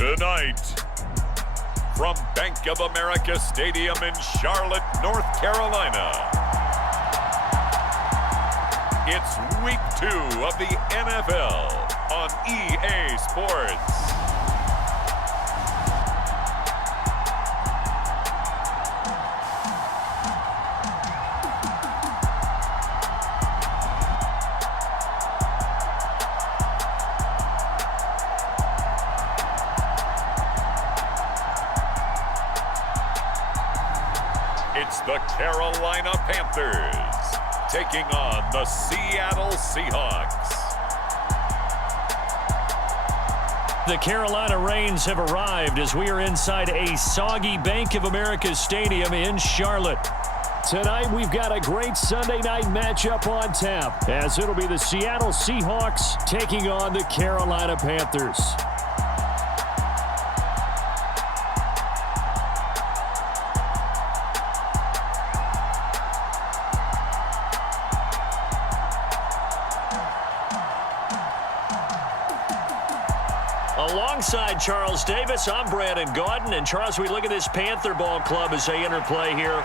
Tonight, from Bank of America Stadium in Charlotte, North Carolina, it's Week 2 of the NFL on EA Sports. It's the Carolina Panthers taking on the Seattle Seahawks. The Carolina Rains have arrived as we are inside a soggy Bank of America Stadium in Charlotte. Tonight, we've got a great Sunday night matchup on tap, as it'll be the Seattle Seahawks taking on the Carolina Panthers. Alongside Charles Davis, I'm Brandon Gaudin. And Charles, we look at this Panther ball club as they interplay here.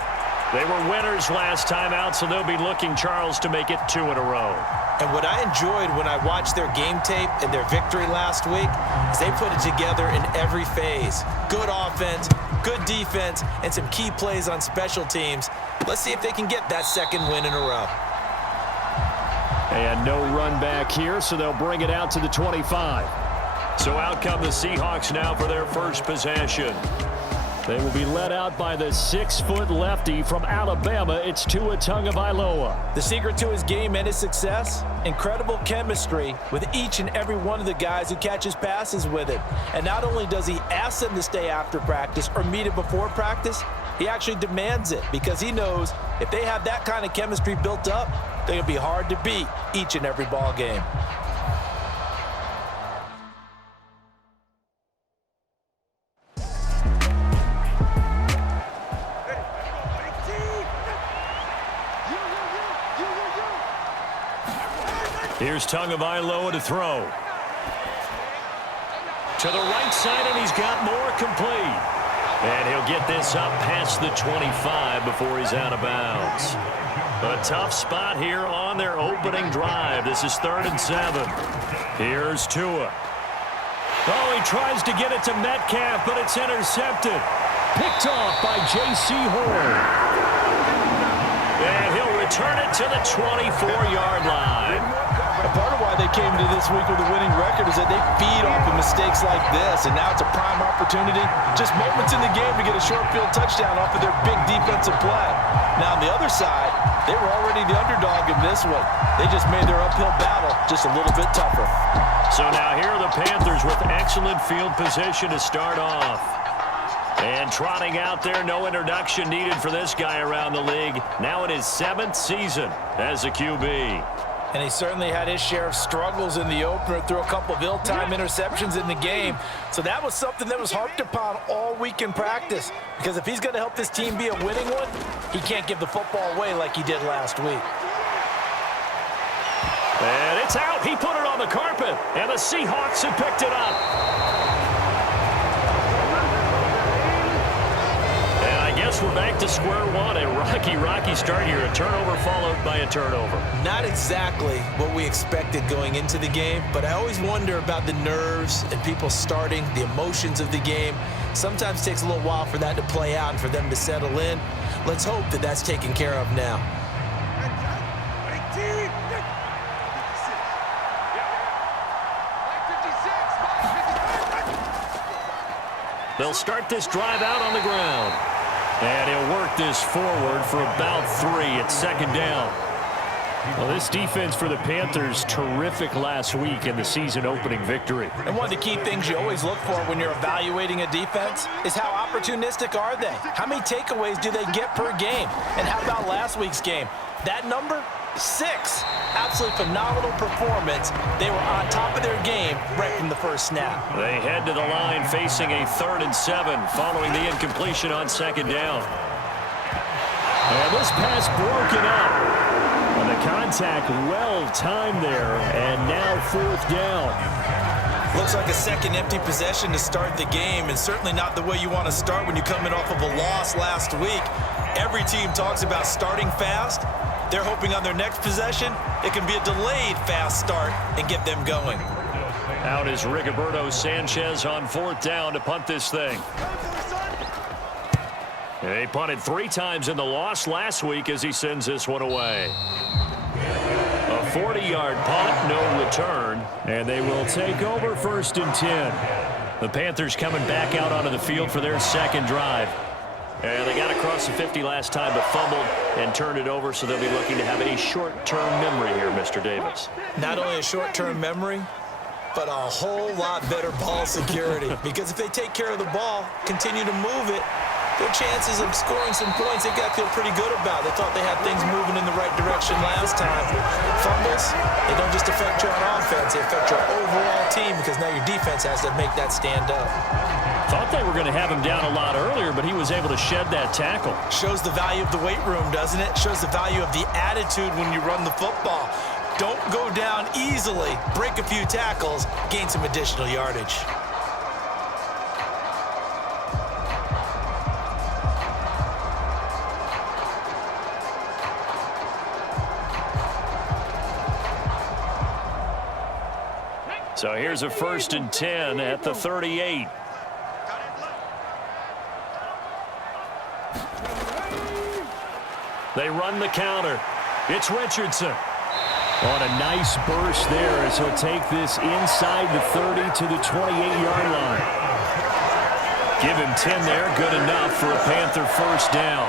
They were winners last time out, so they'll be looking, Charles, to make it 2 in a row. And what I enjoyed when I watched their game tape and their victory last week is they put it together in every phase. Good offense, good defense, and some key plays on special teams. Let's see if they can get that second win in a row. And no run back here, so they'll bring it out to the 25. So out come the Seahawks now for their first possession. They will be led out by the 6-foot lefty from Alabama. It's Tua Tagovailoa. The secret to his game and his success? Incredible chemistry with each and every one of the guys who catches passes with him. And not only does he ask them to stay after practice or meet him before practice, he actually demands it because he knows if they have that kind of chemistry built up, they're going to be hard to beat each and every ball game. Here's Tagovailoa to throw. To the right side, and he's got more complete. And he'll get this up past the 25 before he's out of bounds. A tough spot here on their opening drive. This is 3rd and 7. Here's Tua. Oh, he tries to get it to Metcalf, but it's intercepted. Picked off by J.C. Horn. And he'll return it to the 24-yard line. And part of why they came to this week with a winning record is that they feed off of mistakes like this, and now it's a prime opportunity. Just moments in the game to get a short field touchdown off of their big defensive play. Now on the other side, they were already the underdog in this one. They just made their uphill battle just a little bit tougher. So now here are the Panthers with excellent field position to start off. And trotting out there, no introduction needed for this guy around the league. Now in his 7th season as a QB. And he certainly had his share of struggles in the opener, threw a couple of ill-timed interceptions in the game. So that was something that was harped upon all week in practice. Because if he's going to help this team be a winning one, he can't give the football away like he did last week. And it's out. He put it on the carpet. And the Seahawks have picked it up. We're back to square one. A rocky start here. A turnover followed by a turnover. Not exactly what we expected going into the game, but I always wonder about the nerves and people starting, the emotions of the game. Sometimes it takes a little while for that to play out and for them to settle in. Let's hope that that's taken care of now. They'll start this drive out on the ground. And he'll work this forward for about 3 at 2nd down. Well, this defense for the Panthers, terrific last week in the season-opening victory. And one of the key things you always look for when you're evaluating a defense is how opportunistic are they? How many takeaways do they get per game? And how about last week's game? That number? 6. Absolutely phenomenal performance. They were on top of their game right from the first snap. They head to the line facing a 3rd and 7 following the incompletion on 2nd down. And this pass broken up. And the contact well timed there. And now 4th down. Looks like a second empty possession to start the game, and certainly not the way you want to start when you're coming off of a loss last week. Every team talks about starting fast. They're hoping on their next possession, it can be a delayed fast start and get them going. Out is Rigoberto Sanchez on 4th down to punt this thing. They punted 3 times in the loss last week as he sends this one away. A 40-yard punt, no return, and they will take over 1st and 10. The Panthers coming back out onto the field for their second drive. And they got across the 50 last time but fumbled and turned it over, so they'll be looking to have a short-term memory here, Mr. Davis. Not only a short-term memory, but a whole lot better ball security. Because if they take care of the ball, continue to move it, their chances of scoring some points, they got to feel pretty good about. They thought they had things moving in the right direction last time. Fumbles, they don't just affect you on offense, they affect your overall team because now your defense has to make that stand up. Thought they were going to have him down a lot earlier, but he was able to shed that tackle. Shows the value of the weight room, doesn't it? Shows the value of the attitude when you run the football. Don't go down easily. Break a few tackles, gain some additional yardage. So here's a 1st and 10 at the 38. They run the counter. It's Richardson. On a nice burst there as he'll take this inside the 30 to the 28-yard line. Give him 10 there, good enough for a Panther 1st down.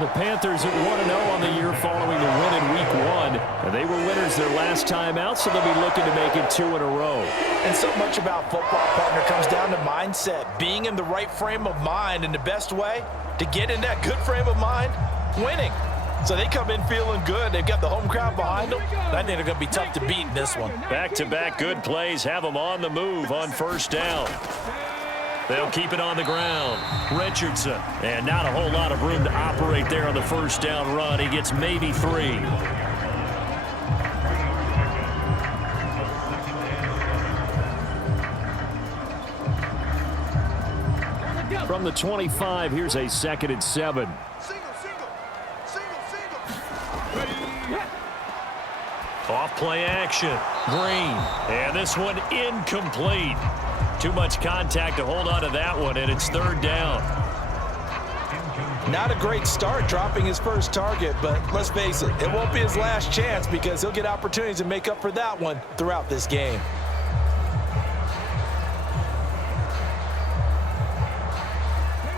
The Panthers at 1-0 on the year following the win in Week 1. And they were winners their last time out, so they'll be looking to make it 2 in a row. And so much about football, partner, comes down to mindset. Being in the right frame of mind, and the best way to get in that good frame of mind, winning. So they come in feeling good. They've got the home crowd behind them. I think they're going to be tough to beat in this one. Back-to-back good plays have them on the move on 1st down. They'll keep it on the ground. Richardson. And not a whole lot of room to operate there on the 1st down run. He gets maybe 3. From the 25, here's a 2nd and 7. Off play action. Green. And this one incomplete. Too much contact to hold on to that one, and it's 3rd down. Not a great start dropping his first target, but let's face it, it won't be his last chance because he'll get opportunities to make up for that one throughout this game.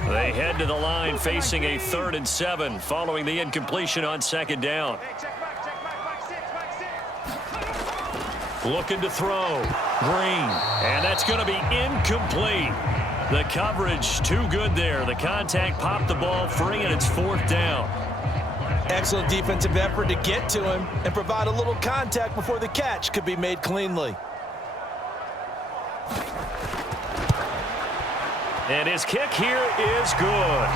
They head to the line facing a 3rd and 7 following the incompletion on 2nd down. Looking to throw. Green. And that's going to be incomplete. The coverage too good there. The contact popped the ball free, and it's 4th down. Excellent defensive effort to get to him and provide a little contact before the catch could be made cleanly. And his kick here is good.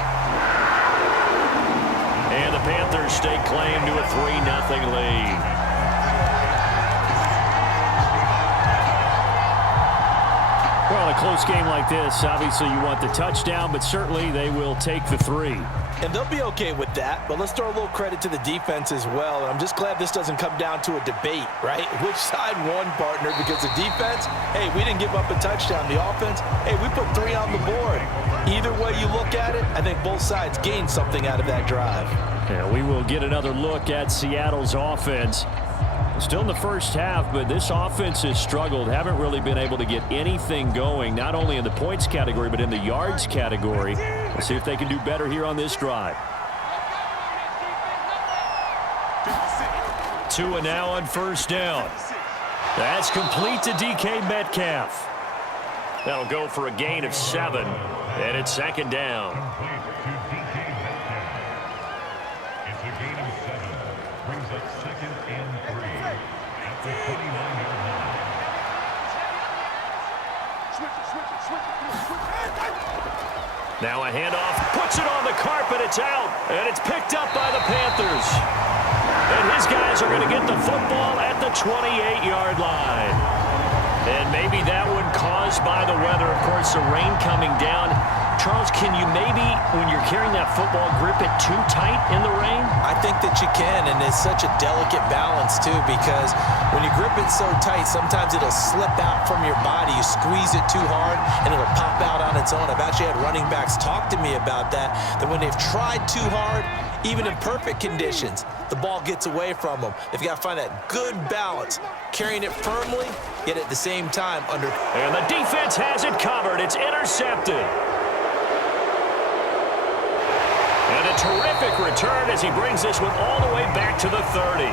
And the Panthers stake claim to a 3-0 lead. Well, a close game like this, obviously you want the touchdown, but certainly they will take the 3. And they'll be okay with that, but let's throw a little credit to the defense as well. And I'm just glad this doesn't come down to a debate, right? Which side won, partner? Because the defense, hey, we didn't give up a touchdown. The offense, hey, we put 3 on the board. Either way you look at it, I think both sides gained something out of that drive. Yeah, we will get another look at Seattle's offense. Still in the first half, but this offense has struggled. Haven't really been able to get anything going, not only in the points category, but in the yards category. We'll see if they can do better here on this drive. 2 and now on 1st down. That's complete to DK Metcalf. That'll go for a gain of 7, and it's 2nd down. Now a handoff, puts it on the carpet, it's out, and it's picked up by the Panthers. And his guys are going to get the football at the 28-yard line. And maybe that one cost chance of rain coming down. Charles, can you maybe, when you're carrying that football, grip it too tight in the rain? I think that you can, and it's such a delicate balance, too, because when you grip it so tight, sometimes it'll slip out from your body. You squeeze it too hard, and it'll pop out on its own. I've actually had running backs talk to me about that when they've tried too hard, even in perfect conditions, the ball gets away from them. They've got to find that good balance, carrying it firmly, yet at the same time under. And the defense has it covered. It's intercepted. And a terrific return as he brings this one all the way back to the 30.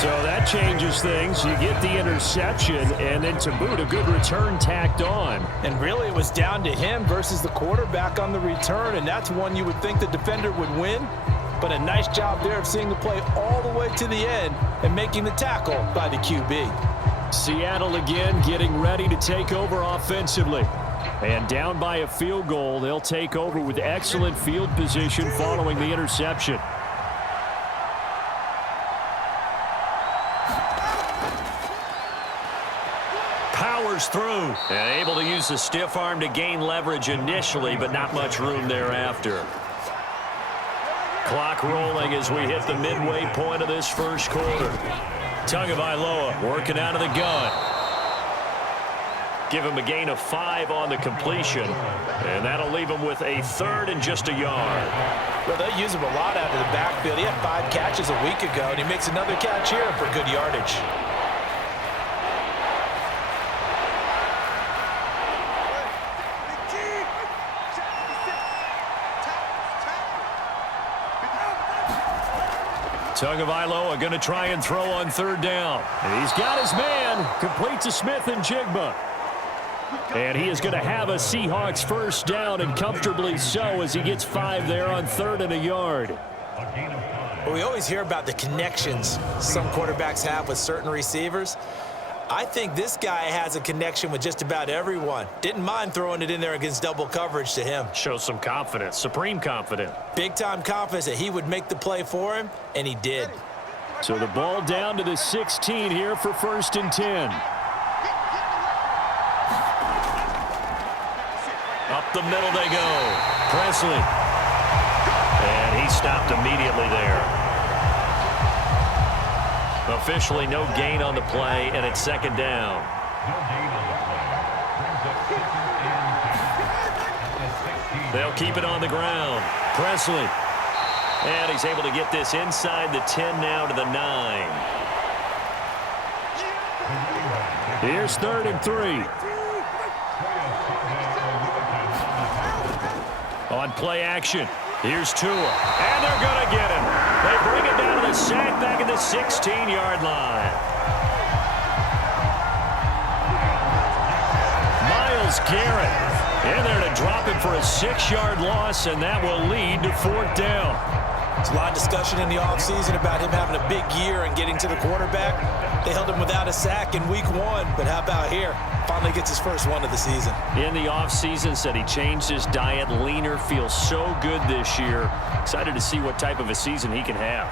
So that changes things. You get the interception, and then to boot, a good return tacked on. And really, it was down to him versus the quarterback on the return, and that's one you would think the defender would win. But a nice job there of seeing the play all the way to the end and making the tackle by the QB. Seattle again getting ready to take over offensively. And down by a field goal, they'll take over with excellent field position following the interception. Powers through. And able to use the stiff arm to gain leverage initially, but not much room thereafter. Clock rolling as we hit the midway point of this first quarter. Tagovailoa working out of the gun. Give him a gain of 5 on the completion, and that'll leave him with a 3rd and just a yard. Well, they use him a lot out of the backfield. He had 5 catches a week ago, and he makes another catch here for good yardage. Tagovailoa going to try and throw on 3rd down. And he's got his man. Complete to Smith and Jigba. And he is going to have a Seahawks first down, and comfortably so, as he gets 5 there on 3rd and a yard. Well, we always hear about the connections some quarterbacks have with certain receivers. I think this guy has a connection with just about everyone. Didn't mind throwing it in there against double coverage to him. Shows some confidence, supreme confidence. Big-time confidence that he would make the play for him, and he did. So the ball down to the 16 here for 1st and 10. Up the middle they go. Presley. And he stopped immediately there. Officially no gain on the play, and it's 2nd down. They'll keep it on the ground. Presley. And he's able to get this inside the 10 now to the 9. Here's 3rd and 3. On play action, here's Tua, and they're going to get him. They bring it down to the sack back at the 16-yard line. Myles Garrett in there to drop him for a 6-yard loss, and that will lead to 4th down. There's a lot of discussion in the offseason about him having a big year and getting to the quarterback. They held him without a sack in week 1, but how about here? Finally gets his first one of the season. In the offseason, said he changed his diet, leaner, feels so good this year. Excited to see what type of a season he can have.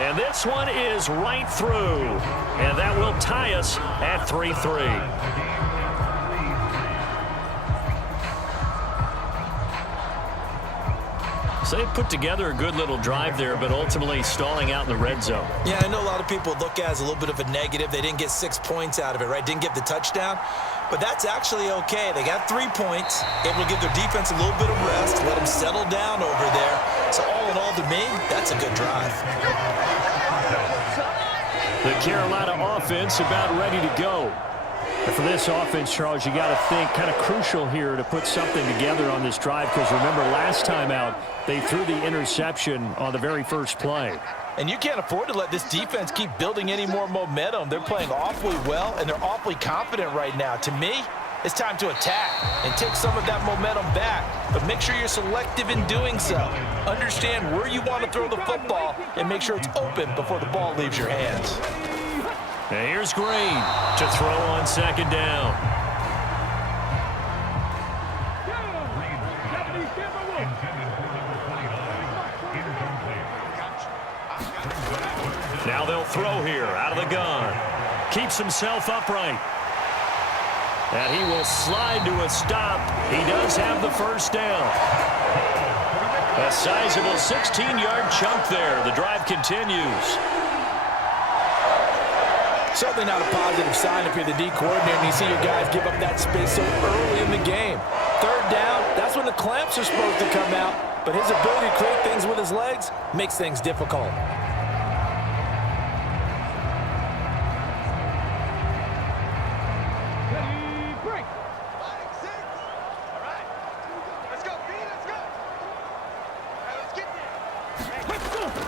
And this one is right through. And that will tie us at 3-3. So they put together a good little drive there, but ultimately stalling out in the red zone. Yeah, I know a lot of people look at it as a little bit of a negative. They didn't get 6 points out of it, right? Didn't get the touchdown. But that's actually okay. They got 3 points, able to give their defense a little bit of rest, let them settle down over there. So all in all, to me, that's a good drive. The Carolina offense about ready to go. And for this offense, Charles, you got to think kind of crucial here to put something together on this drive, because remember last time out they threw the interception on the very first play. And you can't afford to let this defense keep building any more momentum. They're playing awfully well, and they're awfully confident right now. To me, it's time to attack and take some of that momentum back. But make sure you're selective in doing so. Understand where you want to throw the football and make sure it's open before the ball leaves your hands. And here's Green to throw on 2nd down. Now they'll throw here out of the gun. Keeps himself upright. And he will slide to a stop. He does have the first down. A sizable 16-yard chunk there. The drive continues. Certainly not a positive sign if you're the D coordinator and you see your guys give up that space so early in the game. Third down, that's when the clamps are supposed to come out, but his ability to create things with his legs makes things difficult.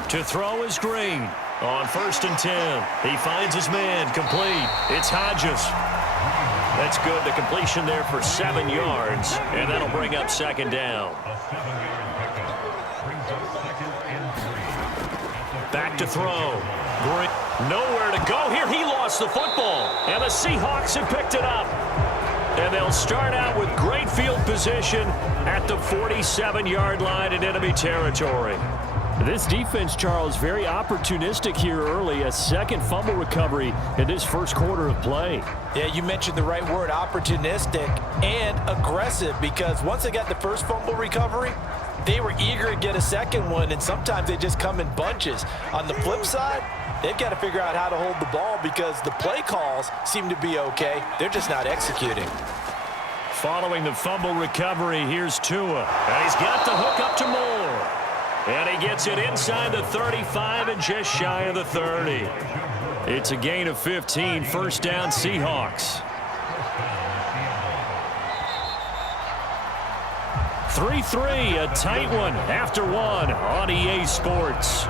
To throw is Green. On 1st and 10. He finds his man. Complete. It's Hodges. That's good. The completion there for 7 yards. And that'll bring up 2nd down. Back to throw. Green. Nowhere to go here. He lost the football. And the Seahawks have picked it up. And they'll start out with great field position at the 47-yard line in enemy territory. This defense, Charles, very opportunistic here early. A second fumble recovery in this first quarter of play. Yeah, you mentioned the right word, opportunistic and aggressive, because once they got the first fumble recovery, they were eager to get a second one, and sometimes they just come in bunches. On the flip side, they've got to figure out how to hold the ball because the play calls seem to be okay. They're just not executing. Following the fumble recovery, here's Tua. And he's got the hook up to Moore. And he gets it inside the 35 and just shy of the 30. It's a gain of 15, 1st down Seahawks. 3-3, a tight one after one on EA Sports.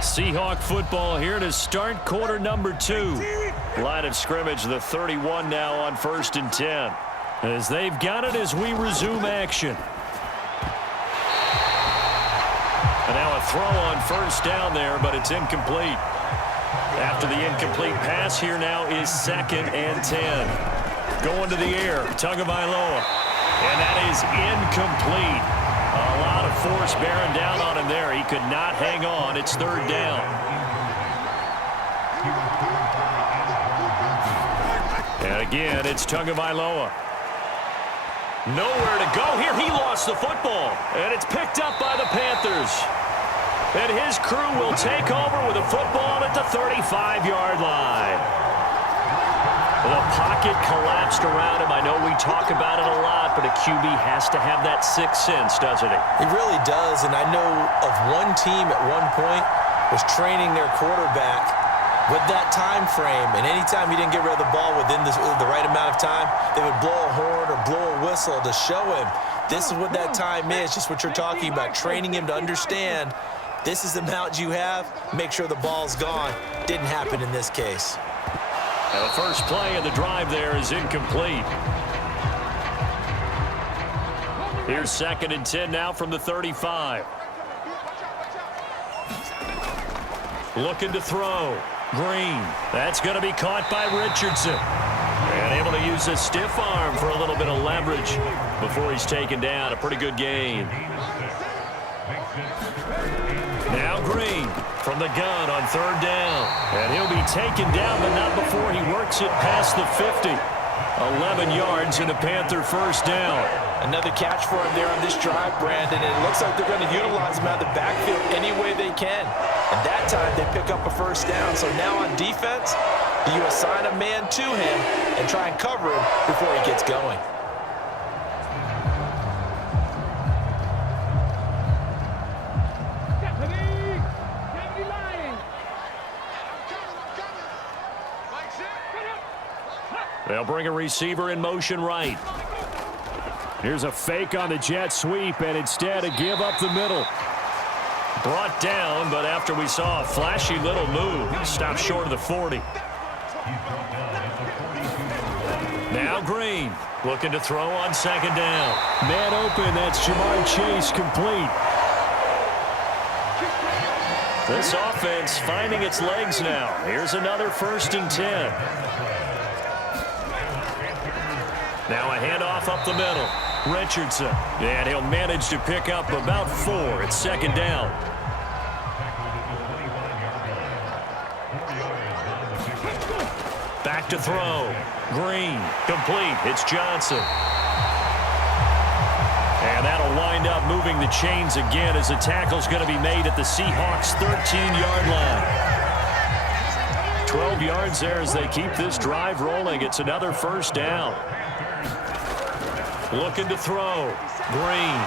Seahawk football here to start quarter number 2. Line of scrimmage, the 31 now on 1st and 10. As they've got it as we resume action. And now a throw on 1st down there, but it's incomplete. After the incomplete pass, here now is 2nd and 10. Going to the air, Tagovailoa. And that is incomplete. A lot of force bearing down on him there. He could not hang on. It's 3rd down. And again, it's Tagovailoa. Nowhere to go here. He lost the football. And it's picked up by the Panthers. And his crew will take over with a football at the 35-yard line. The pocket collapsed around him. I know we talk about it a lot, but a QB has to have that sixth sense, doesn't he? He really does, and I know of one team at one point was training their quarterback with that time frame, and anytime he didn't get rid of the ball within the right amount of time, they would blow a horn or blow a whistle to show him this is what that time is, just what you're talking about, training him to understand this is the amount you have, make sure the ball's gone. Didn't happen in this case. And the first play of the drive there is incomplete. Here's 2nd and 10 now from the 35. Looking to throw. Green. That's going to be caught by Richardson. And able to use a stiff arm for a little bit of leverage before he's taken down. A pretty good gain. Now Green from the gun on 3rd down. And he'll be taken down, but not before he works it past the 50. 11 yards and a Panther 1st down. Another catch for him there on this drive, Brandon, and it looks like they're going to utilize him out of the backfield any way they can. And that time they pick up a 1st down. So now on defense, do you assign a man to him and try and cover him before he gets going? They'll bring a receiver in motion right. Here's a fake on the jet sweep, and instead a give up the middle. Brought down, but after we saw a flashy little move, he stopped short of the 40. Now Green looking to throw on 2nd down. Man open, that's Jamar Chase, complete. This offense finding its legs now. Here's another 1st and 10. Now a handoff up the middle. Richardson. And he'll manage to pick up about 4. It's second down. Back to throw. Green. Complete. It's Johnson. And that'll wind up moving the chains again as the tackle's going to be made at the Seahawks' 13-yard line. 12 yards there as they keep this drive rolling. It's another first down. Looking to throw. Green.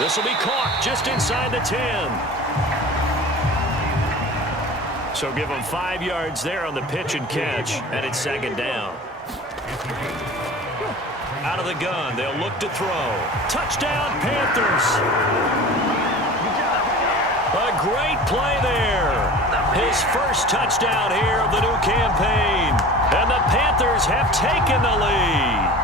This will be caught just inside the 10. So give them 5 yards there on the pitch and catch, and it's second down. Out of the gun, they'll look to throw. Touchdown, Panthers. A great play there. His first touchdown here of the new campaign. And the Panthers have taken the lead.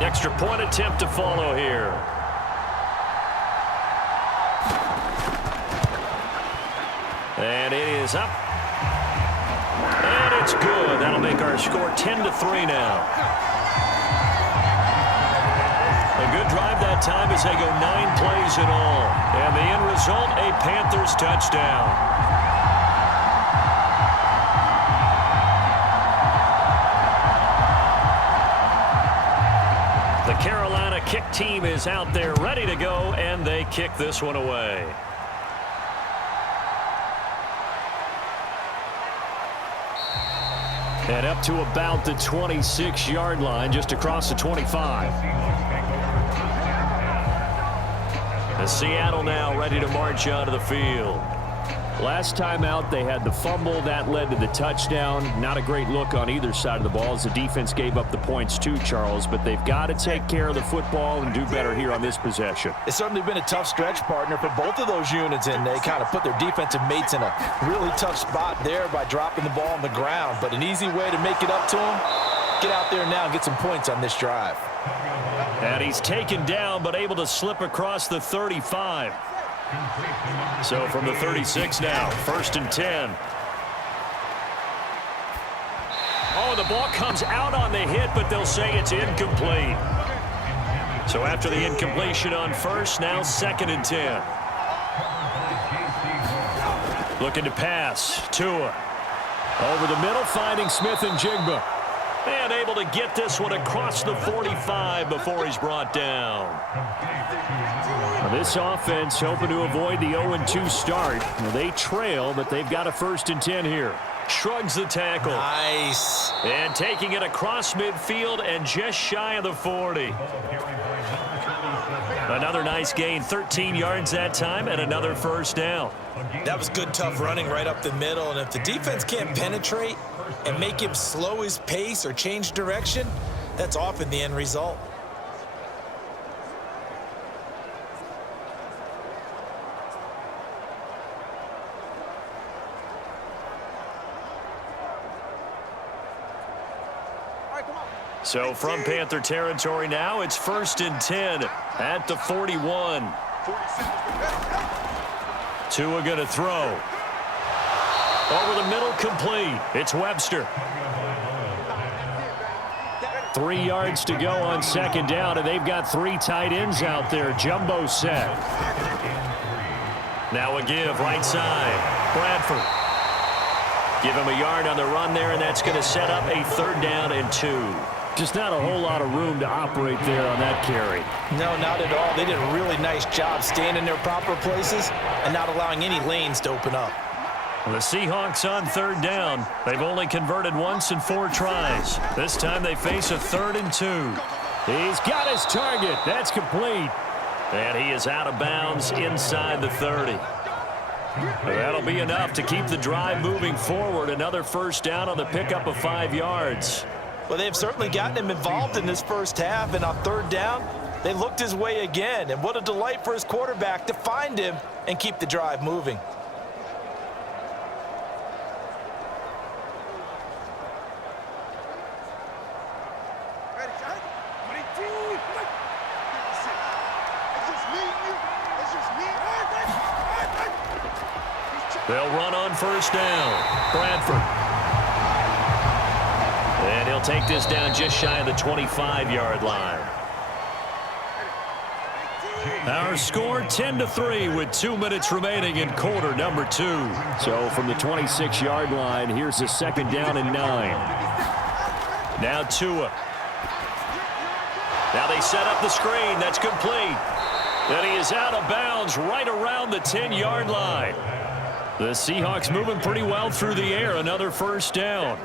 Extra point attempt to follow here. And it is up. And it's good. That'll make our score 10-3 now. A good drive that time as they go 9 plays in all. And the end result, a Panthers touchdown. The Carolina kick team is out there ready to go, and they kick this one away. And up to about the 26-yard line, just across the 25. And Seattle now ready to march onto the field. Last time out, they had the fumble. That led to the touchdown. Not a great look on either side of the ball as the defense gave up the points too, Charles. But they've got to take care of the football and do better here on this possession. It's certainly been a tough stretch, partner, for both of those units, and they kind of put their defensive mates in a really tough spot there by dropping the ball on the ground. But an easy way to make it up to them, get out there now and get some points on this drive. And he's taken down but able to slip across the 35. So from the 36 now, 1st and 10. Oh, the ball comes out on the hit, but they'll say it's incomplete. So after the incompletion on first, now 2nd and 10. Looking to pass. Tua. Over the middle, finding Smith and Jigba. And able to get this one across the 45 before he's brought down. This offense hoping to avoid the 0-2 start. They trail, but they've got a 1st and 10 here. Shrugs the tackle. Nice. And taking it across midfield and just shy of the 40. Another nice gain, 13 yards that time, and another first down. That was good, tough running right up the middle. And if the defense can't penetrate and make him slow his pace or change direction, that's often the end result. So from Panther territory now, it's 1st and 10 at the 41. Tua going to throw. Over the middle, complete. It's Webster. 3 yards to go on 2nd down, and they've got 3 tight ends out there. Jumbo set. Now a give, right side. Bradford. Give him a yard on the run there, and that's going to set up a 3rd down and 2. Just not a whole lot of room to operate there on that carry. No, not at all. They did a really nice job staying in their proper places and not allowing any lanes to open up. The Seahawks on 3rd down. They've only converted once in 4 tries. This time they face a 3rd and 2. He's got his target. That's complete. And he is out of bounds inside the 30. That'll be enough to keep the drive moving forward. Another first down on the pickup of 5 yards. Well, they've certainly gotten him involved in this first half, and on 3rd down, they looked his way again. And what a delight for his quarterback to find him and keep the drive moving. They'll run on first down. Bradford. And he'll take this down just shy of the 25-yard line. Our score 10-3 with 2 minutes remaining in quarter number 2. So from the 26-yard line, here's a second down and 9. Now Tua. Now they set up the screen. That's complete. And he is out of bounds right around the 10-yard line. The Seahawks moving pretty well through the air. Another first down.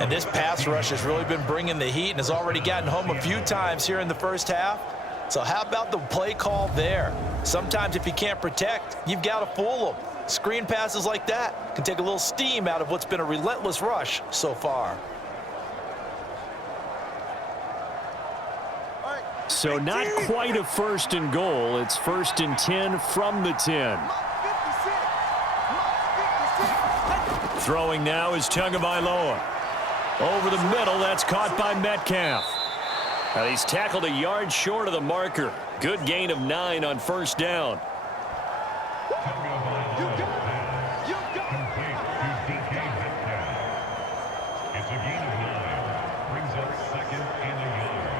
And this pass rush has really been bringing the heat and has already gotten home a few times here in the first half. So how about the play call there? Sometimes if you can't protect, you've got to fool them. Screen passes like that can take a little steam out of what's been a relentless rush so far. So not quite a first and goal. It's first and 10 from the 10. Throwing now is Tagovailoa. Over the middle, that's caught by Metcalf. Now he's tackled a yard short of the marker. Good gain of 9 on first down. It's a gain of 9. Brings up second and a yard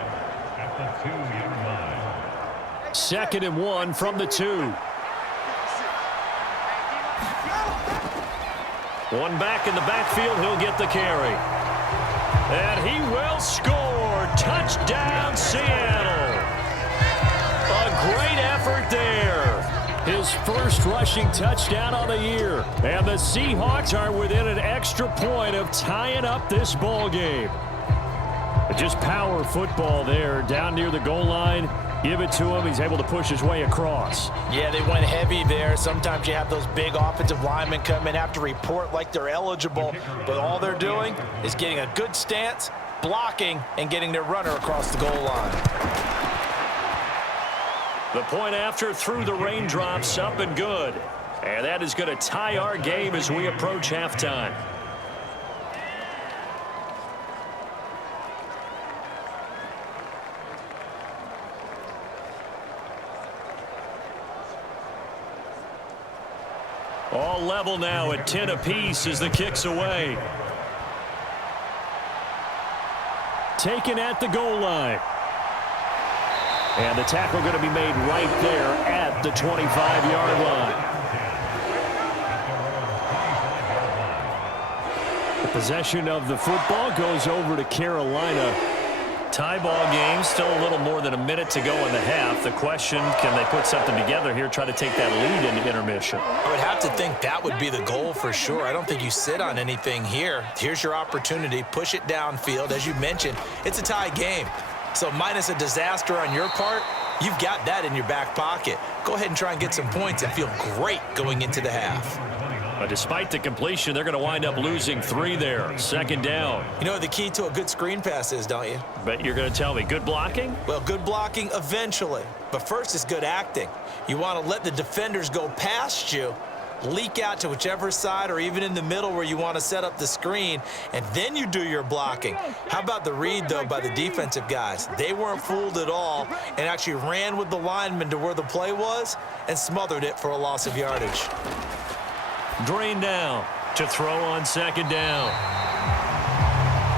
at the 2-yard line. Second and 1 from the 2. One back in the backfield, he'll get the carry. And he will score. Touchdown, Seattle. A great effort there. His first rushing touchdown on the year. And the Seahawks are within an extra point of tying up this ball game. Just power football there down near the goal line. Give it to him. He's able to push his way across. Yeah, they went heavy there. Sometimes you have those big offensive linemen come in, have to report like they're eligible, but all they're doing is getting a good stance, blocking, and getting their runner across the goal line. The point after through the raindrops, up and good. And that is going to tie our game as we approach halftime. All level now at 10 apiece as the kick's away. Taken at the goal line. And the tackle going to be made right there at the 25-yard line. The possession of the football goes over to Carolina. Tie ball game, still a little more than a minute to go in the half. The question, can they put something together here, try to take that lead into intermission? I would have to think that would be the goal for sure. I don't think you sit on anything here. Here's your opportunity. Push it downfield. As you mentioned, it's a tie game. So minus a disaster on your part, you've got that in your back pocket. Go ahead and try and get some points and feel great going into the half. But despite the completion, they're going to wind up losing 3 there. Second down. You know what the key to a good screen pass is, don't you? But you're going to tell me, good blocking? Well, good blocking eventually. But first is good acting. You want to let the defenders go past you, leak out to whichever side or even in the middle where you want to set up the screen, and then you do your blocking. How about the read, though, by the defensive guys? They weren't fooled at all and actually ran with the lineman to where the play was and smothered it for a loss of yardage. Drain down to throw on second down.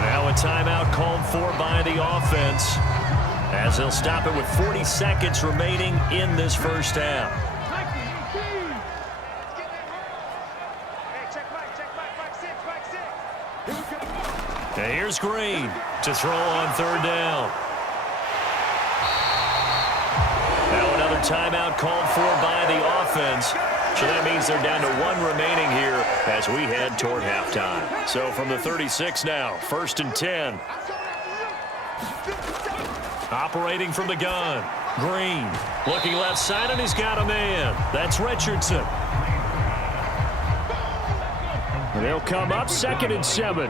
Now a timeout called for by the offense as they'll stop it with 40 seconds remaining in this first half. Now here's Green to throw on third down. Now another timeout called for by the offense. So that means they're down to 1 remaining here as we head toward halftime. So from the 36 now, first and 10. Operating from the gun. Green looking left side, and he's got a man. That's Richardson. They'll come up second and 7.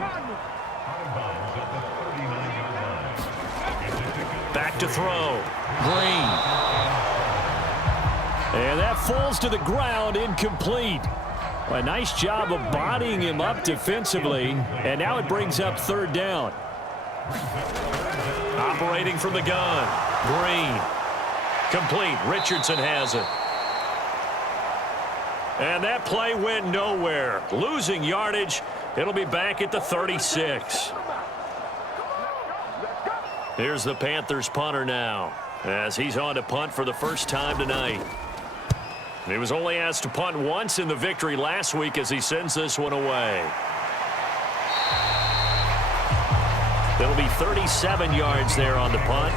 Back to throw. Green. And that falls to the ground, incomplete. A nice job of bodying him up defensively, and now it brings up third down. Operating from the gun. Green. Complete. Richardson has it. And that play went nowhere. Losing yardage. It'll be back at the 36. Here's the Panthers punter now, as he's on to punt for the first time tonight. He was only asked to punt once in the victory last week as he sends this one away. It'll be 37 yards there on the punt.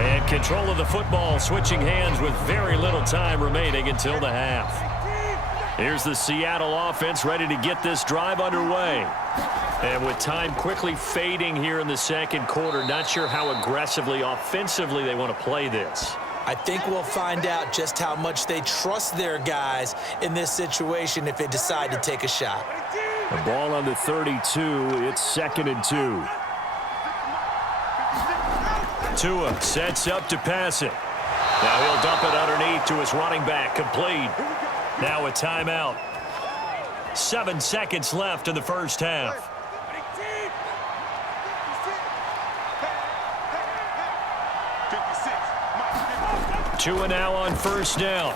And control of the football switching hands with very little time remaining until the half. Here's the Seattle offense ready to get this drive underway. And with time quickly fading here in the second quarter, not sure how aggressively, offensively they want to play this. I think we'll find out just how much they trust their guys in this situation if they decide to take a shot. The ball on the 32. It's 2nd and 2. Tua sets up to pass it. Now he'll dump it underneath to his running back. Complete. Now a timeout. 7 seconds left in the first half. Tua now on first down.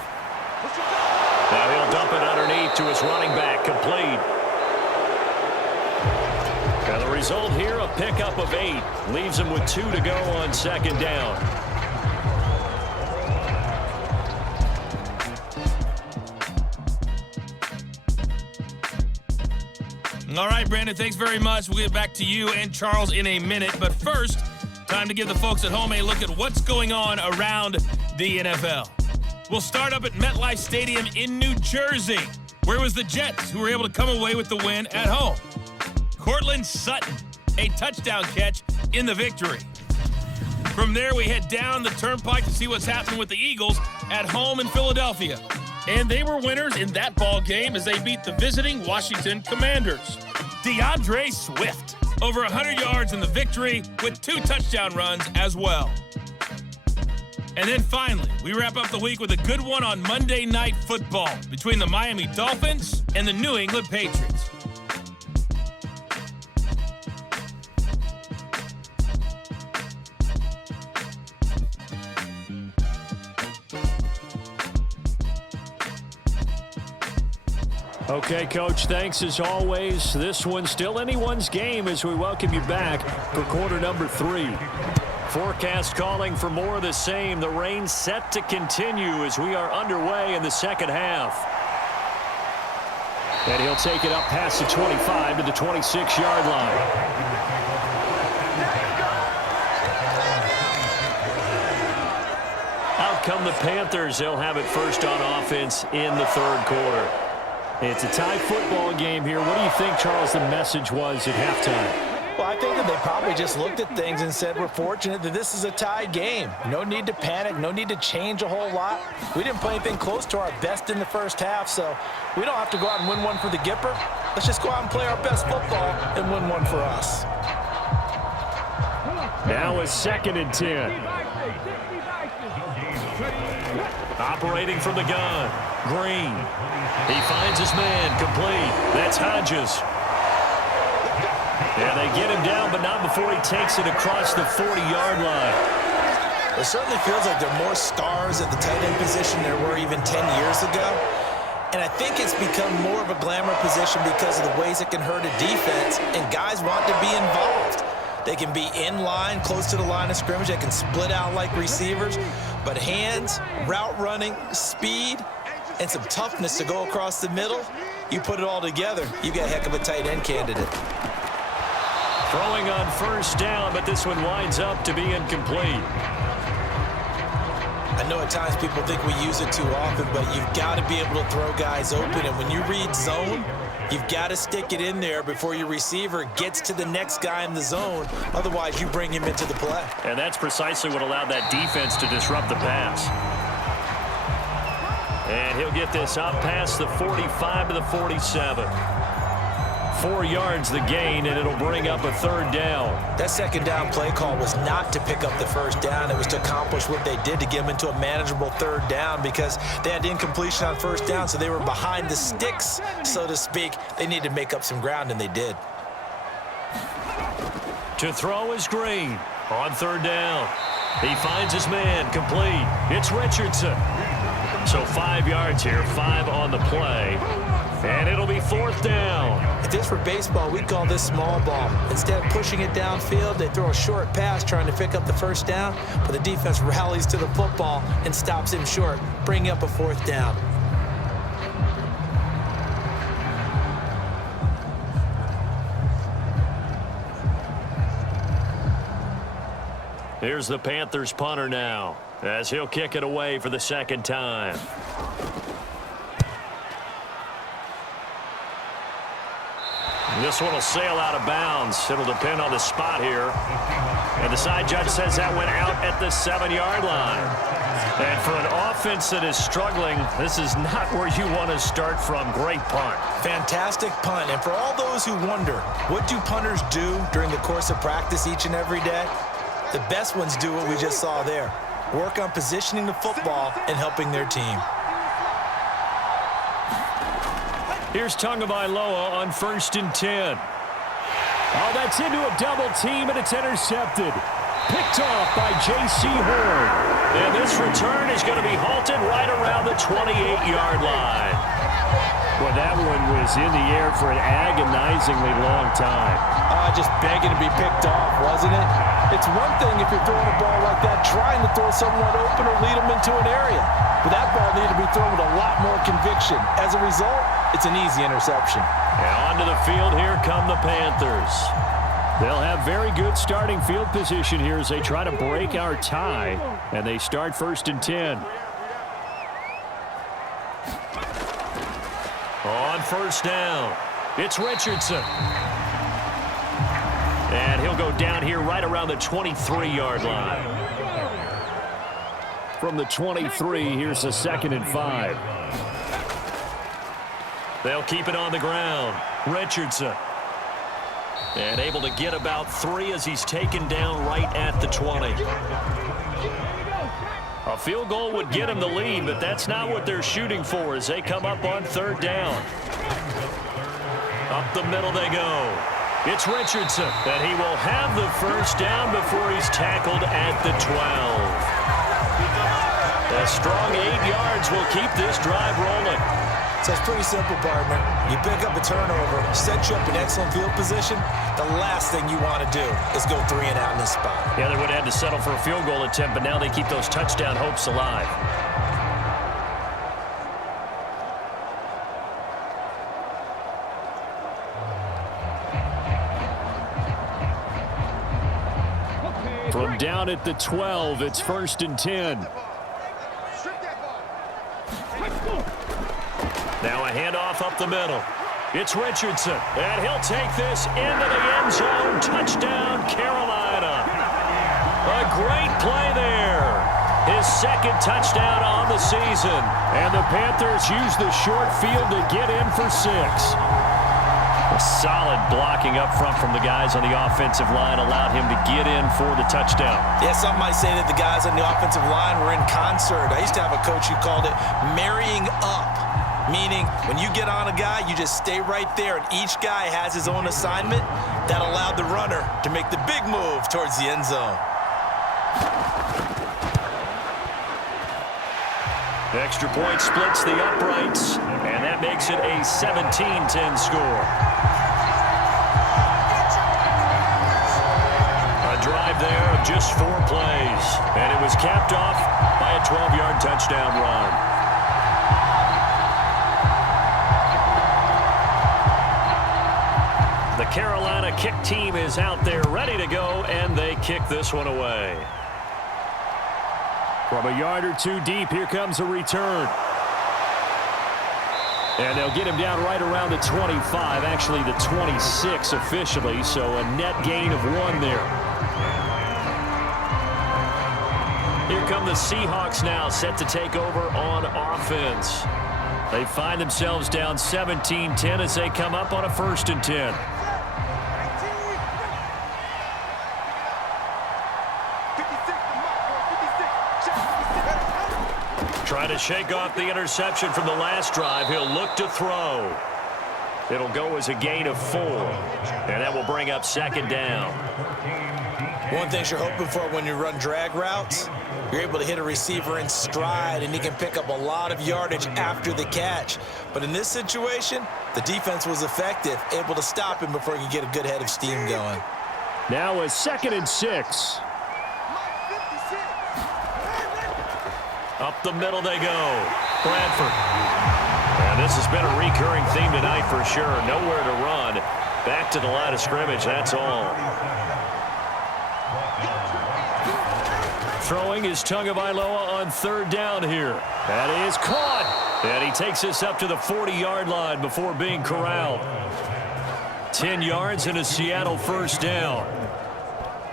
Now he'll dump it underneath to his running back. Complete. And the result here, a pickup of 8. Leaves him with 2 to go on second down. All right, Brandon, thanks very much. We'll get back to you and Charles in a minute. But first, time to give the folks at home a look at what's going on around the NFL. We'll start up at MetLife Stadium in New Jersey, where it was the Jets who were able to come away with the win at home. Cortland Sutton, a touchdown catch in the victory. From there, we head down the turnpike to see what's happening with the Eagles at home in Philadelphia. And they were winners in that ball game as they beat the visiting Washington Commanders. DeAndre Swift, over 100 yards in the victory with 2 touchdown runs as well. And then finally, we wrap up the week with a good one on Monday Night Football between the Miami Dolphins and the New England Patriots. Okay, Coach, thanks as always. This one's still anyone's game as we welcome you back for quarter number 3. Forecast calling for more of the same. The rain set to continue as we are underway in the second half. And he'll take it up past the 25 to the 26-yard line. Out come the Panthers. They'll have it first on offense in the third quarter. It's a tie football game here. What do you think, Charles, the message was at halftime? Well, I think that they probably just looked at things and said, we're fortunate that this is a tied game. No need to panic, no need to change a whole lot. We didn't play anything close to our best in the first half, so we don't have to go out and win one for the Gipper. Let's just go out and play our best football and win one for us. Now it's 2nd and 10. Operating from the gun, Green. He finds his man, complete. That's Hodges. Yeah, they get him down, but not before he takes it across the 40-yard line. It certainly feels like there are more stars at the tight end position than there were even 10 years ago. And I think it's become more of a glamour position because of the ways it can hurt a defense, and guys want to be involved. They can be in line, close to the line of scrimmage. They can split out like receivers. But hands, route running, speed, and some toughness to go across the middle, you put it all together, you got a heck of a tight end candidate. Throwing on first down, but this one winds up to be incomplete. I know at times people think we use it too often, but you've got to be able to throw guys open. And when you read zone, you've got to stick it in there before your receiver gets to the next guy in the zone. Otherwise, you bring him into the play. And that's precisely what allowed that defense to disrupt the pass. And he'll get this up past the 45 to the 47. 4 yards the gain, and it'll bring up a third down. That second down play call was not to pick up the first down. It was to accomplish what they did to get them into a manageable third down because they had incompletion on first down, so they were behind the sticks, so to speak. They needed to make up some ground, and they did. To throw is Green on third down. He finds his man, complete. It's Richardson. So 5 yards here, 5 on the play. And it'll be 4th down. If this were baseball, we'd call this small ball. Instead of pushing it downfield, they throw a short pass trying to pick up the first down, but the defense rallies to the football and stops him short, bringing up a 4th down. Here's the Panthers punter now, as he'll kick it away for the 2nd time. This one will sail out of bounds. It'll depend on the spot here. And the side judge says that went out at the 7-yard line. And for an offense that is struggling, this is not where you want to start from. Great punt. Fantastic punt. And for all those who wonder, what do punters do during the course of practice each and every day? The best ones do what we just saw there. Work on positioning the football and helping their team. Here's Tagovailoa on 1st and 10. Oh, that's into a double team, and it's intercepted. Picked off by J.C. Horn. And this return is going to be halted right around the 28-yard line. Well, that one was in the air for an agonizingly long time. Just begging to be picked off, wasn't it? It's one thing if you're throwing a ball like that, trying to throw someone open or lead them into an area. But that ball needed to be thrown with a lot more conviction. As a result, it's an easy interception. And onto the field, here come the Panthers. They'll have very good starting field position here as they try to break our tie. And they start 1st and 10. On 1st down, it's Richardson. And he'll go down here right around the 23-yard line. From the 23, here's a 2nd and 5. They'll keep it on the ground. Richardson. And able to get about 3 as he's taken down right at the 20. A field goal would get him the lead, but that's not what they're shooting for as they come up on 3rd down. Up the middle they go. It's Richardson, and he will have the 1st down before he's tackled at the 12. A strong 8 yards will keep this drive rolling. So it's pretty simple, partner. You pick up a turnover, set you up in excellent field position. The last thing you want to do is go 3 and out in this spot. Yeah, they would have had to settle for a field goal attempt, but now they keep those touchdown hopes alive. From down at the 12, it's 1st and 10. Now a handoff up the middle. It's Richardson, and he'll take this into the end zone. Touchdown, Carolina. A great play there. His 2nd touchdown on the season. And the Panthers use the short field to get in for 6. A solid blocking up front from the guys on the offensive line allowed him to get in for the touchdown. Yeah, some might say that the guys on the offensive line were in concert. I used to have a coach who called it marrying up, meaning when you get on a guy, you just stay right there, and each guy has his own assignment. That allowed the runner to make the big move towards the end zone. Extra point splits the uprights, and that makes it a 17-10 score. A drive there of just 4 plays, and it was capped off by a 12-yard touchdown run. The Carolina kick team is out there ready to go, and they kick this one away. From a yard or 2 deep, here comes a return. And they'll get him down right around the 25, actually the 26 officially, so a net gain of 1 there. Here come the Seahawks now, set to take over on offense. They find themselves down 17-10 as they come up on a 1st and 10. Trying to shake off the interception from the last drive. He'll look to throw. It'll go as a gain of 4. And that will bring up 2nd down. One thing you're hoping for when you run drag routes, you're able to hit a receiver in stride, and he can pick up a lot of yardage after the catch. But in this situation, the defense was effective, able to stop him before he could get a good head of steam going. Now a 2nd and 6. Up the middle they go. Bradford. And this has been a recurring theme tonight for sure. Nowhere to run. Back to the line of scrimmage, that's all. Throwing is Tagovailoa on 3rd down here. That is caught. And he takes us up to the 40-yard line before being corralled. 10 yards and a Seattle 1st down.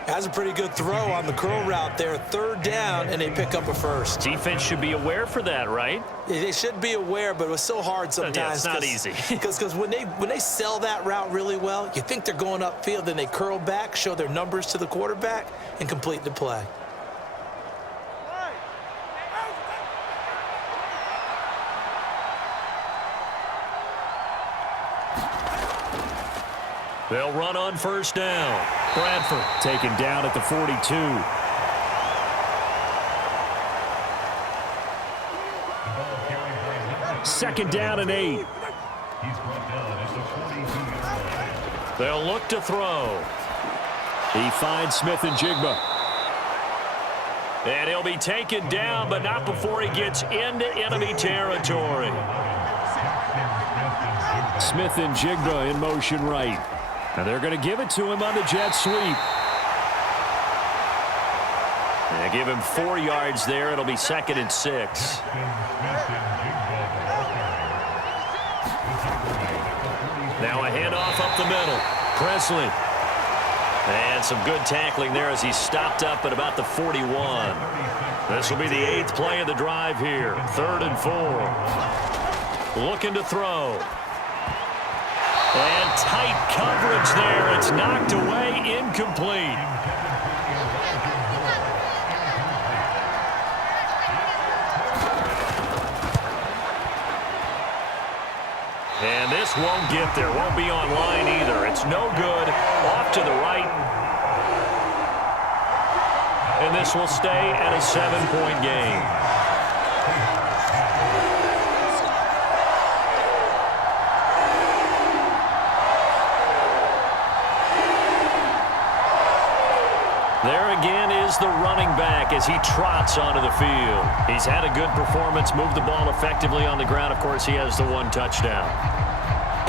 Has a pretty good throw on the curl route there. 3rd down, and they pick up a 1st. Defense should be aware for that, right? They should be aware, but it was so hard sometimes. Yeah, it's not easy. Because when they sell that route really well, you think they're going upfield, then they curl back, show their numbers to the quarterback, and complete the play. They'll run on 1st down. Bradford taken down at the 42. Second down and 8. They'll look to throw. He finds Smith and Jigba. And he'll be taken down, but not before he gets into enemy territory. Smith and Jigba in motion right. And they're going to give it to him on the jet sweep. They give him 4 yards there. It'll be 2nd and 6. Now a handoff up the middle. Presley. And some good tackling there as he stopped up at about the 41. This will be the 8th play of the drive here. 3rd and 4. Looking to throw. And tight coverage there. It's knocked away, incomplete. And this won't get there. Won't be on line either. It's no good. Off to the right. And this will stay at a 7-point game. There again is the running back as he trots onto the field. He's had a good performance, moved the ball effectively on the ground. Of course, he has the 1 touchdown.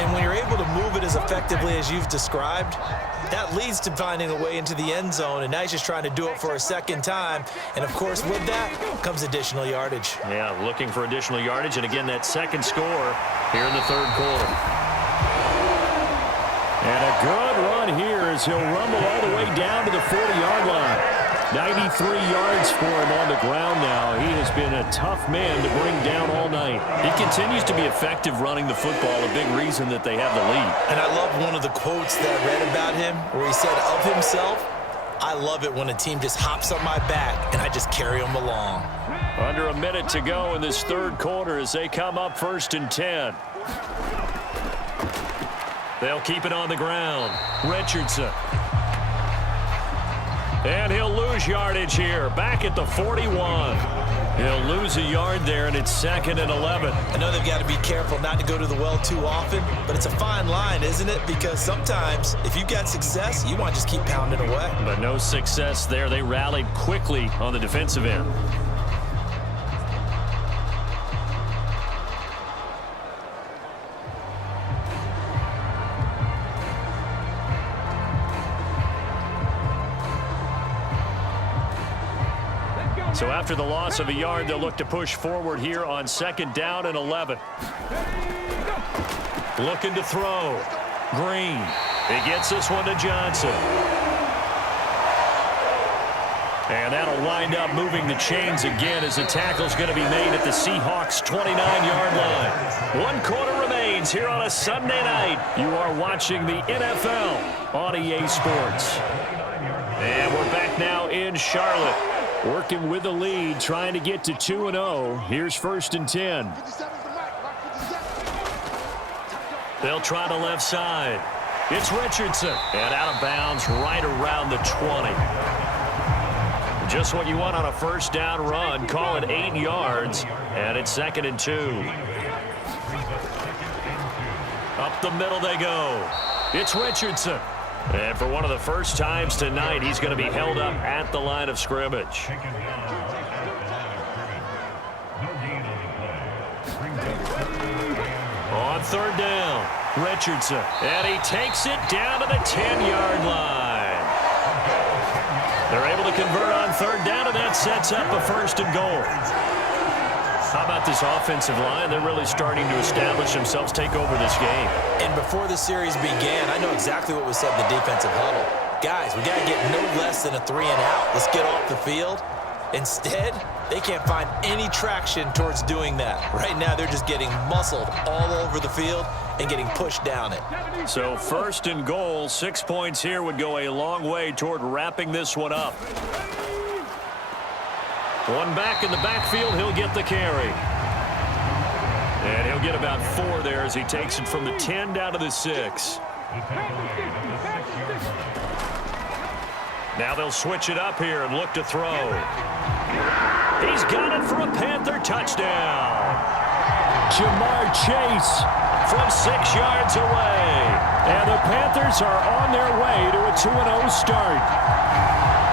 And when you're able to move it as effectively as you've described, that leads to finding a way into the end zone. And now he's just trying to do it for a 2nd time. And, of course, with that comes additional yardage. Yeah, looking for additional yardage. And, again, that 2nd score here in the 3rd quarter. And a good run here as he'll rumble all the way down to the 40-yard line. 93 yards for him on the ground now. He has been a tough man to bring down all night. He continues to be effective running the football, a big reason that they have the lead. And I love one of the quotes that I read about him where he said of himself, I love it when a team just hops on my back and I just carry them along. Under a minute to go in this 3rd quarter as they come up 1st and 10. They'll keep it on the ground. Richardson. And he'll lose yardage here. Back at the 41. He'll lose a yard there, and it's 2nd and 11. I know they've got to be careful not to go to the well too often, but it's a fine line, isn't it? Because sometimes if you've got success, you want to just keep pounding away. But no success there. They rallied quickly on the defensive end. So after the loss of a yard, they'll look to push forward here on 2nd down and 11. Looking to throw. Green. He gets this one to Johnson. And that'll wind up moving the chains again as the tackle's going to be made at the Seahawks' 29-yard line. 1 quarter remains here on a Sunday night. You are watching the NFL on EA Sports. And we're back now in Charlotte. Working with the lead, trying to get to 2-0. Here's 1st and 10. They'll try the left side. It's Richardson. And out of bounds right around the 20. Just what you want on a first down run. Call it 8 yards, and it's 2nd and 2. Up the middle they go. It's Richardson. And for one of the first times tonight, he's going to be held up at the line of scrimmage. On 3rd down, Richardson. And he takes it down to the 10-yard line. They're able to convert on 3rd down, and that sets up a 1st and goal. How about this offensive line? They're really starting to establish themselves, take over this game. And before the series began, I know exactly what was said in the defensive huddle. Guys, we got to get no less than a 3-and-out. Let's get off the field. Instead, they can't find any traction towards doing that. Right now, they're just getting muscled all over the field and getting pushed down it. So 1st and goal, 6 points here would go a long way toward wrapping this one up. One back in the backfield, he'll get the carry. And he'll get about 4 there as he takes it from the 10 down to the 6. Now they'll switch it up here and look to throw. He's got it for a Panther touchdown. Jamar Chase From 6 yards away. And the Panthers are on their way to a 2-0 start.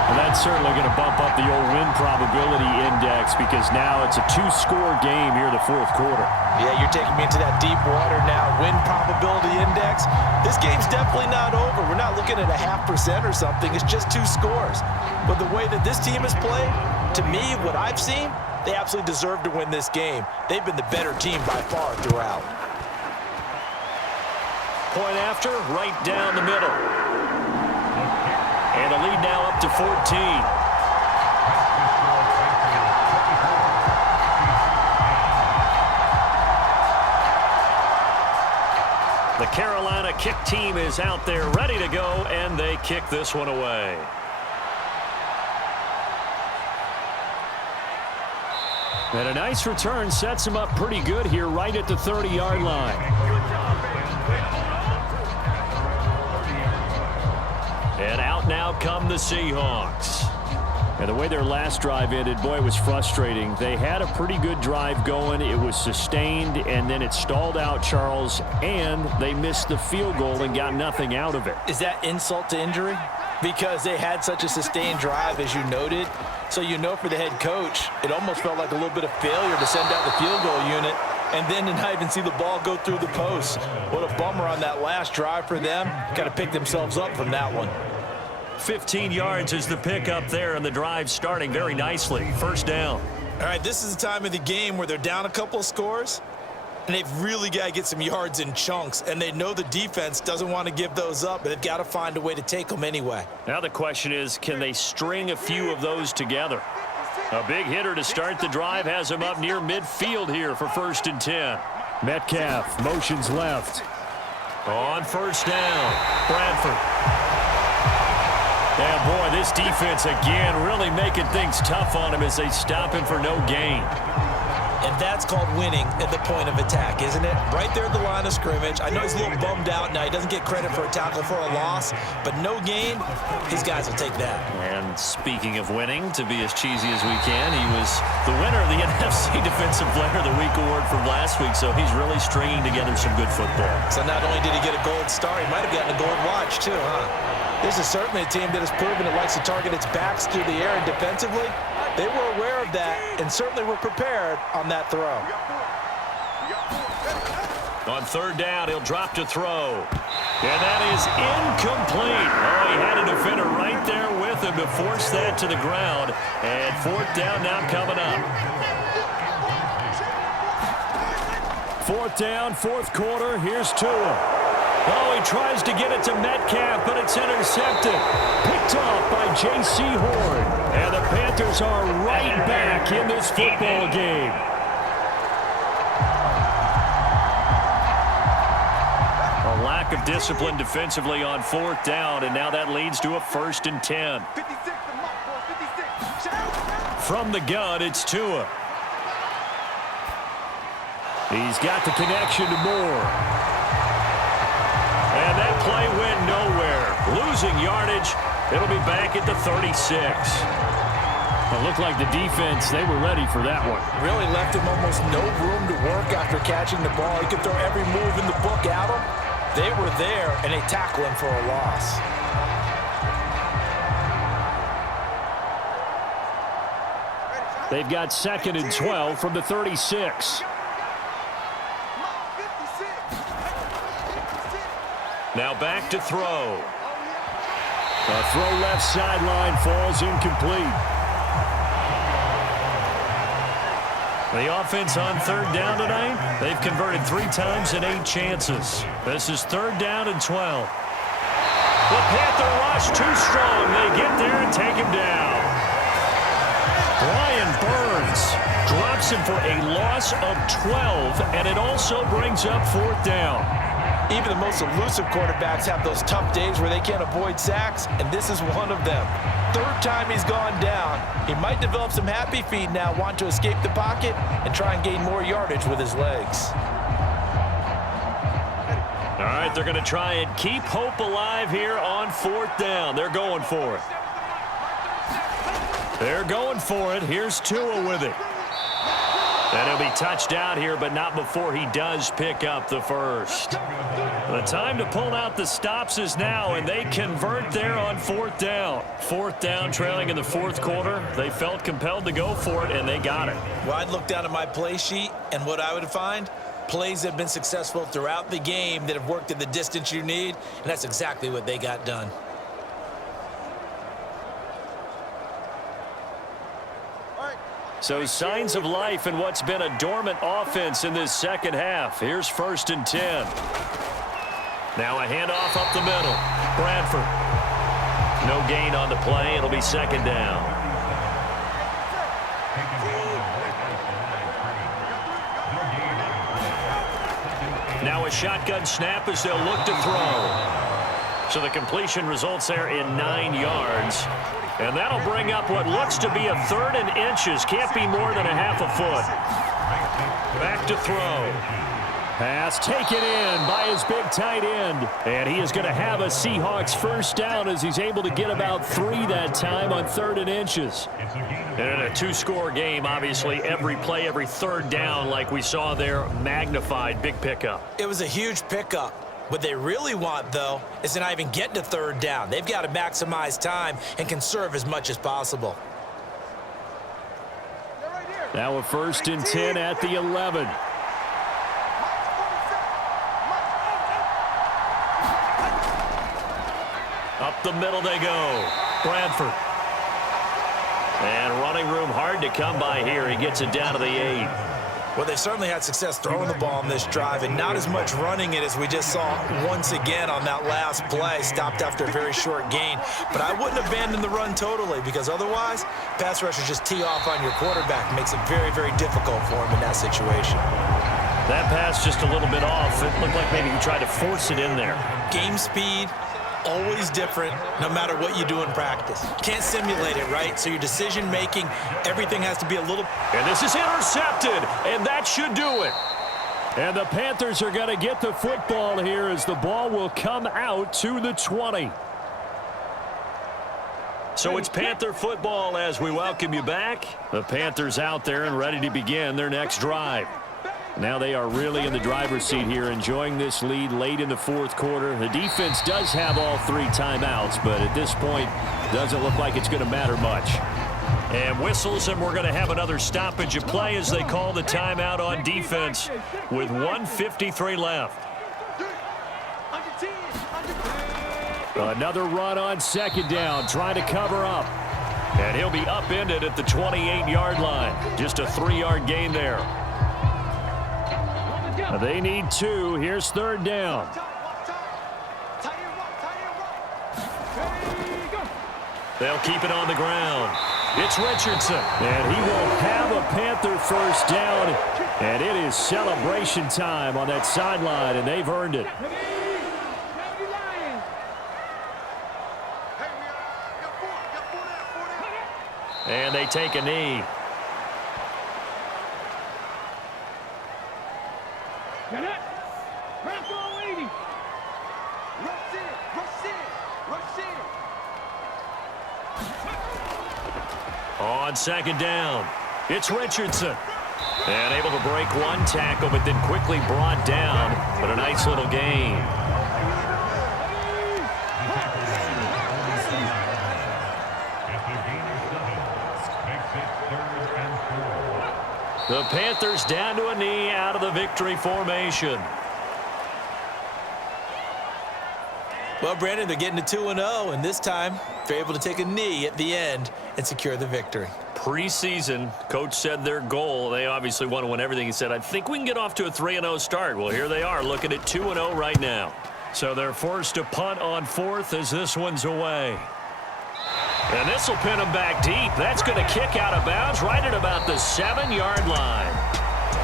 And that's certainly going to bump up the old win probability index because now it's a 2-score game here in the 4th quarter. Yeah, you're taking me into that deep water now. Win probability index. This game's definitely not over. We're not looking at a 0.5% or something. It's just 2 scores. But the way that this team has played, to me, what I've seen, they absolutely deserve to win this game. They've been the better team by far throughout. Point after, right down the middle. And the lead now up to 14. The Carolina kick team is out there ready to go, and they kick this one away. And a nice return sets him up pretty good here right at the 30-yard line. And out now come the Seahawks. And the way their last drive ended, boy, it was frustrating. They had a pretty good drive going. It was sustained, and then it stalled out, Charles, and they missed the field goal and got nothing out of it. Is that insult to injury? Because they had such a sustained drive, as you noted. So you know for the head coach, it almost felt like a little bit of failure to send out the field goal unit and then to not even see the ball go through the post. What a bummer on that last drive for them. Got to pick themselves up from that one. 15 yards is the pickup there, and the drive starting very nicely. 1st down. All right, this is the time of the game where they're down a couple of scores, and they've really got to get some yards in chunks, and they know the defense doesn't want to give those up, but they've got to find a way to take them anyway. Now the question is, can they string a few of those together? A big hitter to start the drive has him up near midfield here for 1st and 10. Metcalf motions left. On 1st down, Bradford. And boy, this defense again really making things tough on him as they stop him for no gain. And that's called winning at the point of attack, isn't it? Right there at the line of scrimmage. I know he's a little bummed out now. He doesn't get credit for a tackle for a loss, but no gain, these guys will take that. And speaking of winning, to be as cheesy as we can, he was the winner of the NFC Defensive Player of the Week award from last week, so he's really stringing together some good football. So not only did he get a gold star, he might have gotten a gold watch too, huh? This is certainly a team that has proven it likes to target its backs through the air and defensively. They were aware of that and certainly were prepared on that throw. On 3rd down, he'll drop to throw. And that is incomplete. Oh, he had a defender right there with him to force that to the ground. And 4th down now coming up. 4th down, 4th quarter. Here's Tua. Oh, he tries to get it to Metcalf, but it's intercepted. Picked off by J.C. Horn. And the Panthers are right back in this football game. A lack of discipline defensively on 4th down, and now that leads to a 1st and 10. From the gun, it's Tua. He's got the connection to Moore. And that play went nowhere. Losing yardage. It'll be back at the 36. It looked like the defense, they were ready for that one. Really left him almost no room to work after catching the ball. He could throw every move in the book at him. They were there, and they tackle him for a loss. They've got 2nd and 12 from the 36. Now back to throw. A throw left sideline falls incomplete. The offense on 3rd down tonight, they've converted 3 times in 8 chances. This is 3rd down and 12. The Panther rush too strong. They get there and take him down. Brian Burns drops him for a loss of 12, and it also brings up 4th down. Even the most elusive quarterbacks have those tough days where they can't avoid sacks, and this is one of them. 3rd time he's gone down. He might develop some happy feet now, want to escape the pocket and try and gain more yardage with his legs. All right, they're going to try and keep hope alive here on 4th down. They're going for it. They're going for it. Here's Tua with it. And he'll be touched out here, but not before he does pick up the first. The time to pull out the stops is now, and they convert there on 4th down. 4th down, trailing in the 4th quarter. They felt compelled to go for it, and they got it. Well, I'd look down at my play sheet, and what I would find, plays that have been successful throughout the game that have worked at the distance you need, and that's exactly what they got done. So signs of life in what's been a dormant offense in this second half. Here's 1st and 10. Now a handoff up the middle. Bradford. No gain on the play. It'll be 2nd down. Now a shotgun snap as they'll look to throw. So the completion results there in 9 yards. And that'll bring up what looks to be a 3rd and inches. Can't be more than a half a foot. Back to throw. Pass taken in by his big tight end. And he is going to have a Seahawks 1st down as he's able to get about 3 that time on 3rd and inches. And in a 2-score game, obviously, every play, every 3rd down, like we saw there, magnified. Big pickup. It was a huge pickup. What they really want, though, is to not even get to 3rd down. They've got to maximize time and conserve as much as possible. Now a 1st and 10 at the 11. Up the middle they go. Bradford. And running room hard to come by here. He gets it down to the 8. Well, they certainly had success throwing the ball on this drive, and not as much running it as we just saw once again on that last play, stopped after a very short gain. But I wouldn't abandon the run totally, because otherwise, pass rushers just tee off on your quarterback. Makes it very, very difficult for him in that situation. That pass just a little bit off. It looked like maybe he tried to force it in there. Game speed, always different, no matter what you do in practice. Can't simulate it, right? So your decision-making, everything has to be a little... And this is intercepted, and that should do it. And the Panthers are going to get the football here as the ball will come out to the 20. So it's Panther football as we welcome you back. The Panthers out there and ready to begin their next drive. Now they are really in the driver's seat here, enjoying this lead late in the 4th quarter. The defense does have all 3 timeouts, but at this point, doesn't look like it's going to matter much. And whistles, and we're going to have another stoppage of play as they call the timeout on defense with 1:53 left. Another run on 2nd down, trying to cover up. And he'll be upended at the 28-yard line. Just a 3-yard gain there. They need 2. Here's 3rd down. They'll keep it on the ground. It's Richardson. And he will have a Panther 1st down. And it is celebration time on that sideline, and they've earned it. And they take a knee. On On second down, it's Richardson. And able to break one tackle, but then quickly brought down. But a nice little gain. The Panthers down to a knee out of the victory formation. Well, Brandon, they're getting to 2-0, and this time they're able to take a knee at the end and secure the victory. Preseason, coach said their goal, they obviously want to win everything. He said, I think we can get off to a 3-0 start. Well, here they are looking at 2-0 right now. So they're forced to punt on fourth as this one's away. And this will pin them back deep. That's going to kick out of bounds right at about the 7-yard line.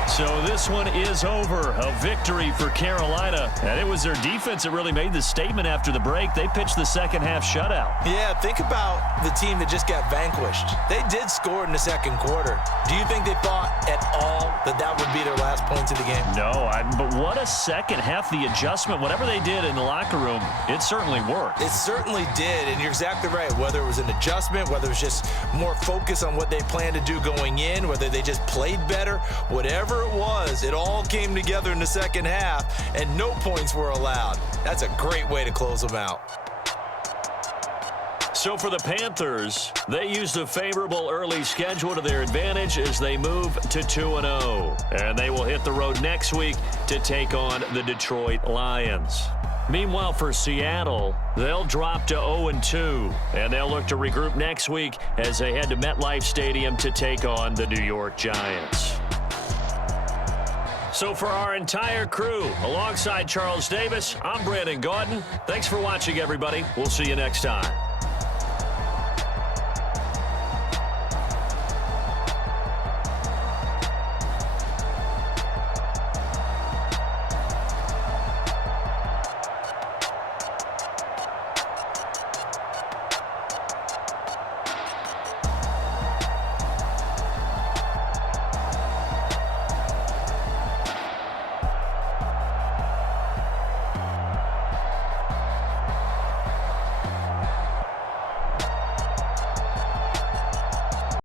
So this one is over. A victory for Carolina. And it was their defense that really made the statement after the break. They pitched the second half shutout. Yeah, think about the team that just got vanquished. They did score in the second quarter. Do you think they thought at all that that would be their last points of the game? No, but what a second half. The adjustment, whatever they did in the locker room, it certainly worked. It certainly did, and you're exactly right. Whether it was an adjustment, whether it was just more focus on what they planned to do going in, whether they just played better, whatever it was, it all came together in the second half, and no points were allowed. That's a great way to close them out. So for the Panthers, they used a favorable early schedule to their advantage as they move to 2-0. And they will hit the road next week to take on the Detroit Lions. Meanwhile, for Seattle, they'll drop to 0-2, and they'll look to regroup next week as they head to MetLife Stadium to take on the New York Giants. So for our entire crew, alongside Charles Davis, I'm Brandon Gaudin. Thanks for watching, everybody. We'll see you next time.